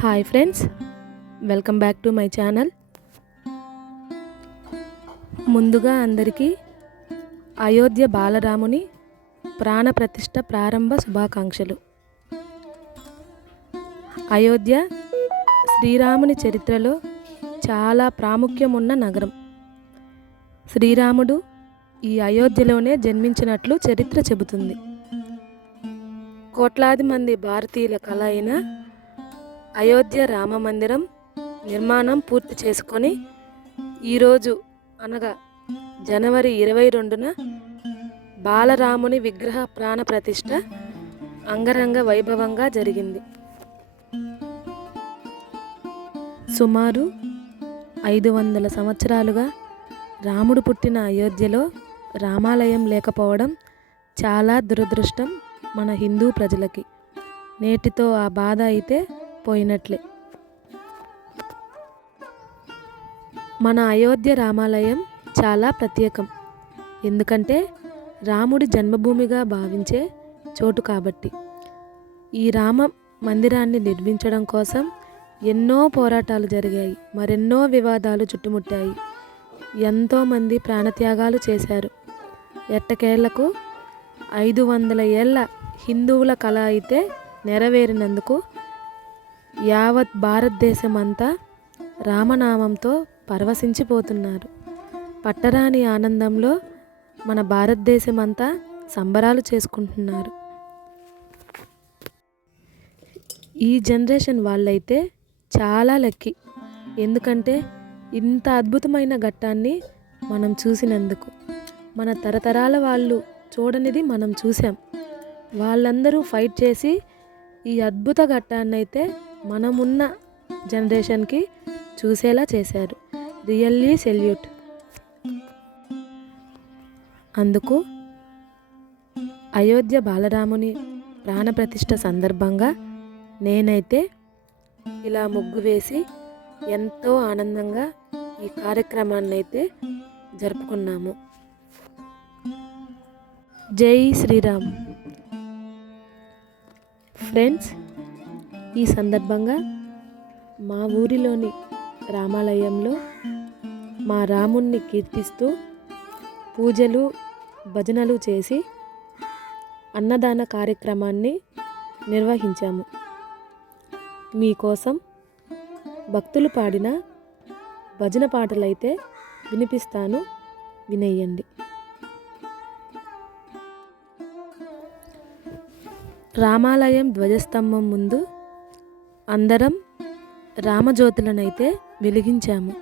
Hi friends, welcome back to my channel. ముందుగా అందరికీ అయోధ్య బాలరాముని ప్రాణప్రతిష్ఠ ప్రారంభ శుభాకాంక్షలు. అయోధ్య శ్రీరాముని చరిత్రలో చాలా ప్రాముఖ్యం ఉన్న నగరం. శ్రీరాముడు ఈ అయోధ్యలోనే జన్మించినట్లు చరిత్ర చెబుతుంది. కోట్లాది మంది భారతీయుల కల అయిన అయోధ్య రామ మందిరం నిర్మాణం పూర్తి చేసుకొని ఈరోజు అనగా జనవరి 22న బాలరాముని విగ్రహ ప్రాణ ప్రతిష్ఠ అంగరంగ వైభవంగా జరిగింది. సుమారు 500 సంవత్సరాలుగా రాముడు పుట్టిన అయోధ్యలో రామాలయం లేకపోవడం చాలా దురదృష్టం మన హిందూ ప్రజలకి. నేటితో ఆ బాధ అయితే పోయినట్లే. మన అయోధ్య రామాలయం చాలా ప్రత్యేకం. ఎందుకంటే రాముడి జన్మభూమిగా భావించే చోటు కాబట్టి. ఈ రామ మందిరాన్ని నిర్మించడం కోసం ఎన్నో పోరాటాలు జరిగాయి, మరెన్నో వివాదాలు చుట్టుముట్టాయి. ఎంతోమంది ప్రాణత్యాగాలు చేశారు. ఎట్టకేళ్లకు 500 ఏళ్ల హిందువుల కళ అయితే నెరవేరినందుకు యావత్ భారతదేశం అంతా రామనామంతో పరవశించిపోతున్నారు. పట్టరాని ఆనందంలో మన భారతదేశం అంతా సంబరాలు చేసుకుంటున్నారు. ఈ జనరేషన్ వాళ్ళైతే చాలా లక్కీ. ఎందుకంటే ఇంత అద్భుతమైన ఘట్టాన్ని మనం చూసినందుకు. మన తరతరాల వాళ్ళు చూడనిది మనం చూసాం. వాళ్ళందరూ ఫైట్ చేసి ఈ అద్భుత ఘట్టాన్ని అయితే మనమున్న జనరేషన్కి చూసేలా చేశారు. Really salute. అందుకు అయోధ్య బాలరాముని ప్రాణప్రతిష్ఠ సందర్భంగా నేనైతే ఇలా ముగ్గు వేసి ఎంతో ఆనందంగా ఈ కార్యక్రమాన్ని అయితే జరుపుకున్నాము. జై శ్రీరామ్. ఫ్రెండ్స్, ఈ సందర్భంగా మా ఊరిలోని రామాలయంలో మా రాముణ్ణి కీర్తిస్తూ పూజలు భజనలు చేసి అన్నదాన కార్యక్రమాన్ని నిర్వహించాము. మీకోసం భక్తులు పాడిన భజన పాటలైతే వినిపిస్తాను, వినేయండి. రామాలయం ధ్వజస్తంభం ముందు అందరం రామజ్యోతులనైతే వెలిగించాము.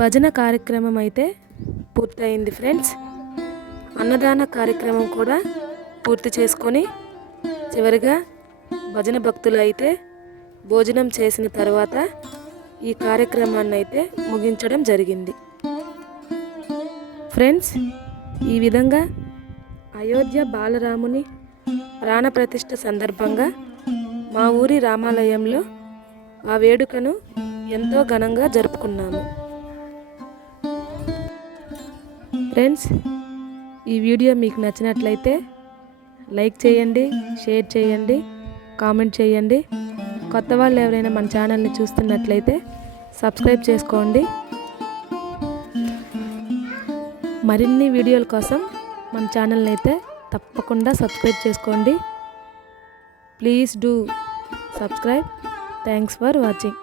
భజన కార్యక్రమం అయితే పూర్తయింది ఫ్రెండ్స్. అన్నదాన కార్యక్రమం కూడా పూర్తి చేసుకొని చివరిగా భజన భక్తులు అయితే భోజనం చేసిన తర్వాత ఈ కార్యక్రమాన్ని అయితే ముగించడం జరిగింది. ఫ్రెండ్స్, ఈ విధంగా అయోధ్య బాలరాముని ప్రాణప్రతిష్ఠ సందర్భంగా మా ఊరి రామాలయంలో ఆ వేడుకను ఎంతో ఘనంగా జరుపుకున్నాము. ఫ్రెండ్స్, ఈ వీడియో మీకు నచ్చినట్లయితే లైక్ చేయండి, షేర్ చేయండి, కామెంట్ చేయండి. కొత్త వాళ్ళు ఎవరైనా మన ఛానల్ని చూస్తున్నట్లయితే సబ్స్క్రైబ్ చేసుకోండి. మరిన్ని వీడియోల కోసం మన ఛానల్ని అయితే తప్పకుండా సబ్స్క్రైబ్ చేసుకోండి. Please do subscribe. Thanks for watching.